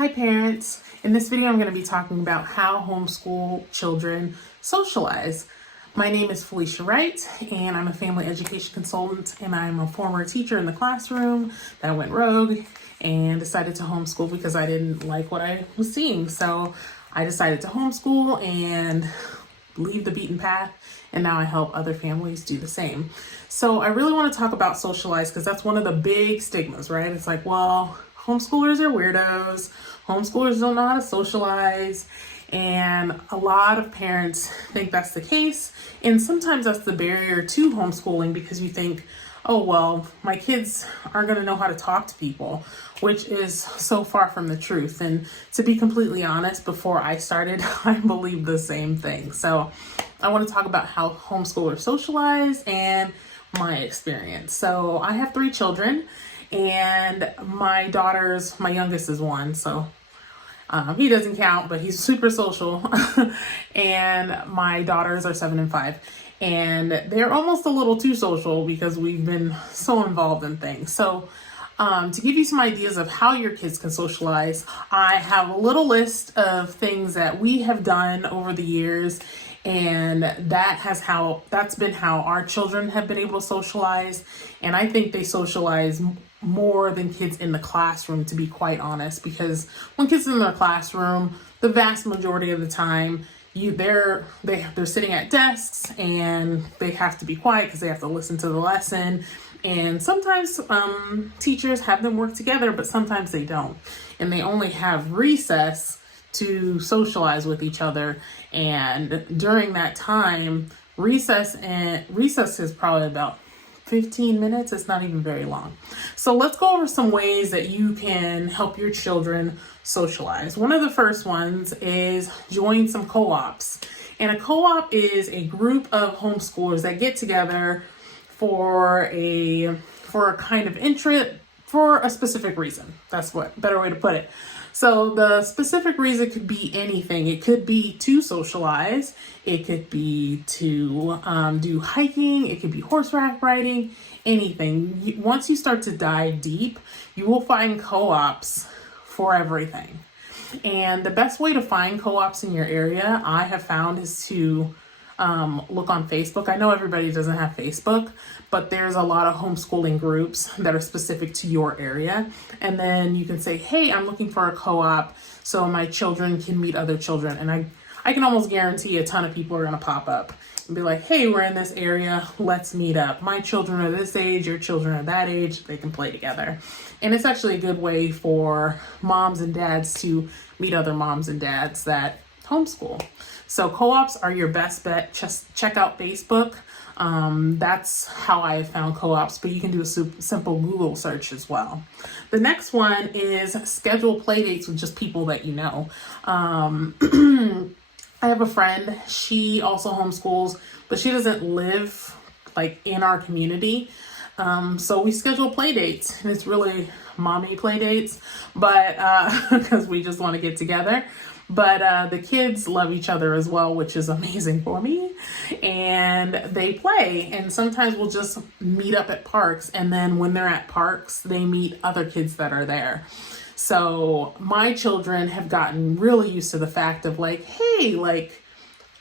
Hi parents! In this video I'm going to be talking about how homeschool children socialize. My name is Felicia Wright and I'm a family education consultant, and I'm a former teacher in the classroom that went rogue and decided to homeschool because I didn't like what I was seeing. So I decided to homeschool and leave the beaten path, and now I help other families do the same. So I really want to talk about socialize because that's one of the big stigmas, right? It's like, well, homeschoolers are weirdos. Homeschoolers don't know how to socialize. And a lot of parents think that's the case. And sometimes that's the barrier to homeschooling, because you think, oh, well, my kids aren't going to know how to talk to people, which is so far from the truth. And to be completely honest, before I started, I believed the same thing. So I want to talk about how homeschoolers socialize and my experience. So I have 3 children, and my youngest is 1. So he doesn't count, but he's super social. And my daughters are 7 and 5. And they're almost a little too social because we've been so involved in things. So to give you some ideas of how your kids can socialize, I have a little list of things that we have done over the years. And that's been how our children have been able to socialize. And I think they socialize more than kids in the classroom, to be quite honest, because when kids are in the classroom, the vast majority of the time, they're sitting at desks and they have to be quiet because they have to listen to the lesson. And sometimes teachers have them work together, but sometimes they don't. And they only have recess to socialize with each other. And during that time, recess is probably about 15 minutes. It's not even very long. So let's go over some ways that you can help your children socialize. One of the first ones is join some co-ops. And a co-op is a group of homeschoolers that get together for a kind of interest, for a specific reason. That's what better way to put it. So the specific reason could be anything. It could be to socialize. It could be to do hiking. It could be horseback riding, anything. Once you start to dive deep, you will find co-ops for everything. And the best way to find co-ops in your area, I have found, is to look on Facebook. I know everybody doesn't have Facebook, but there's a lot of homeschooling groups that are specific to your area. And then you can say, hey, I'm looking for a co-op so my children can meet other children. And I can almost guarantee a ton of people are going to pop up and be like, hey, we're in this area. Let's meet up. My children are this age. Your children are that age. They can play together. And it's actually a good way for moms and dads to meet other moms and dads that homeschool. So co-ops are your best bet. Just check out Facebook. That's how I have found co-ops, but you can do a simple Google search as well. The next one is schedule play dates with just people that you know. I have a friend, she also homeschools, but she doesn't live like in our community. So we schedule play dates, and it's really mommy play dates, but because we just want to get together. But the kids love each other as well, which is amazing for me. And they play. And sometimes we'll just meet up at parks. And then when they're at parks, they meet other kids that are there. So my children have gotten really used to the fact of like, hey, like,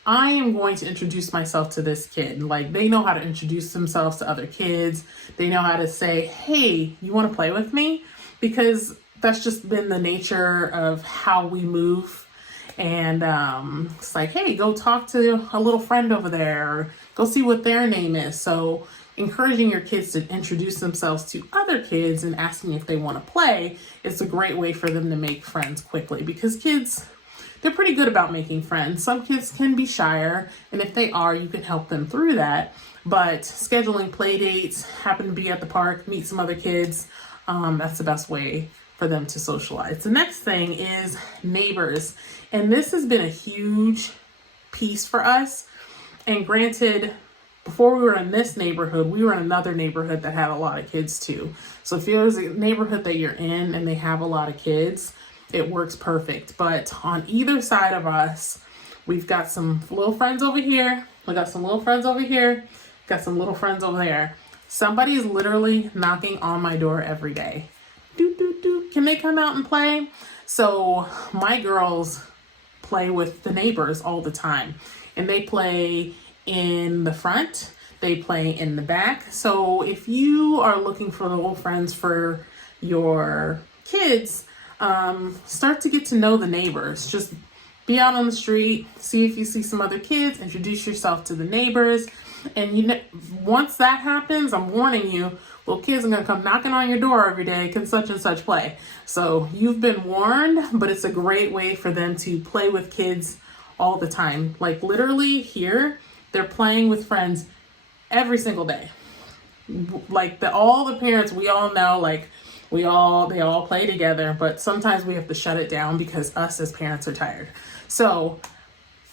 I am going to introduce myself to this kid. Like, they know how to introduce themselves to other kids. They know how to say, hey, you want to play with me? Because that's just been the nature of how we move. And it's like, hey, go talk to a little friend over there, or go see what their name is. So encouraging your kids to introduce themselves to other kids and asking if they want to play is a great way for them to make friends quickly, because kids, they're pretty good about making friends. Some kids can be shyer, and if they are, you can help them through that. But scheduling play dates, happen to be at the park, meet some other kids, that's the best way for them to socialize. The next thing is neighbors. And this has been a huge piece for us. And granted, before we were in this neighborhood, we were in another neighborhood that had a lot of kids too. So if there's a neighborhood that you're in and they have a lot of kids, it works perfect. But on either side of us, we've got some little friends over here. We got some little friends over here. Got some little friends over there. Somebody's literally knocking on my door every day. Can they come out and play? So my girls play with the neighbors all the time, and they play in the front, they play in the back. So if you are looking for little friends for your kids, start to get to know the neighbors. Just be out on the street, see if you see some other kids, introduce yourself to the neighbors. And once that happens, I'm warning you, little kids are gonna come knocking on your door every day, can such and such play. So you've been warned, but it's a great way for them to play with kids all the time. Like literally here, they're playing with friends every single day. Like all the parents, we all know, like they all play together, but sometimes we have to shut it down because us as parents are tired. So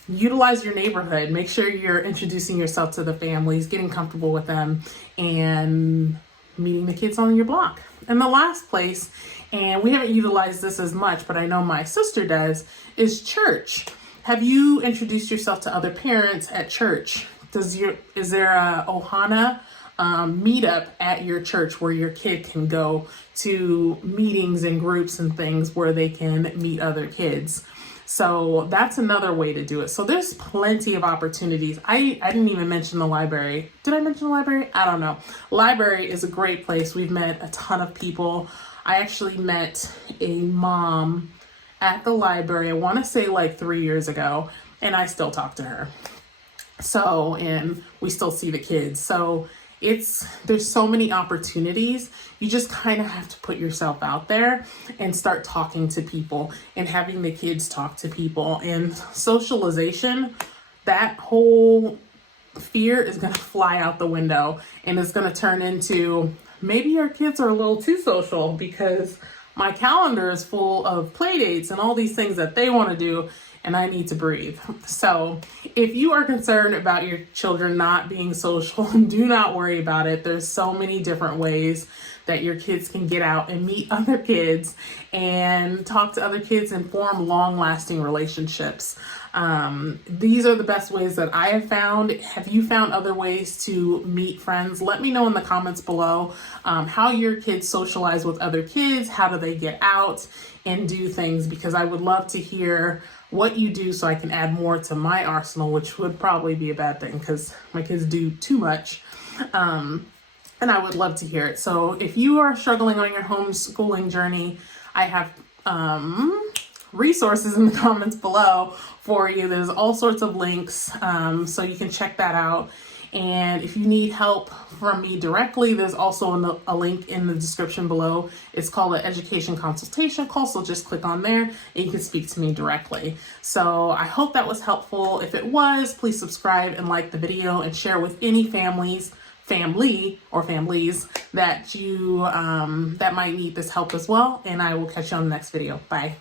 utilize your neighborhood. Make sure you're introducing yourself to the families, getting comfortable with them, and meeting the kids on your block. And the last place, and we haven't utilized this as much, but I know my sister does, is church. Have you introduced yourself to other parents at church? Is there a Ohana meetup at your church where your kid can go to meetings and groups and things where they can meet other kids? So that's another way to do it. So there's plenty of opportunities. I didn't even mention the library. Did I mention the library? I don't know. Library is a great place. We've met a ton of people. I actually met a mom at the library, I want to say like 3 years ago, and I still talk to her. So, and we still see the kids. So there's so many opportunities. You just kind of have to put yourself out there and start talking to people and having the kids talk to people. And socialization, that whole fear is going to fly out the window, and it's going to turn into, maybe your kids are a little too social because my calendar is full of play dates and all these things that they want to do, and I need to breathe. So if you are concerned about your children not being social, do not worry about it. There's so many different ways that your kids can get out and meet other kids and talk to other kids and form long-lasting relationships. These are the best ways that I have found. Have you found other ways to meet friends? Let me know in the comments below how your kids socialize with other kids. How do they get out and do things? Because I would love to hear what you do so I can add more to my arsenal, which would probably be a bad thing because my kids do too much. And I would love to hear it. So if you are struggling on your homeschooling journey, I have resources in the comments below for you. There's all sorts of links, so you can check that out. And if you need help from me directly, there's also a link in the description below. It's called an education consultation call, so just click on there and you can speak to me directly. So I hope that was helpful. If it was, please subscribe and like the video and share with any family or families that you that might need this help as well. And I will catch you on the next video. Bye.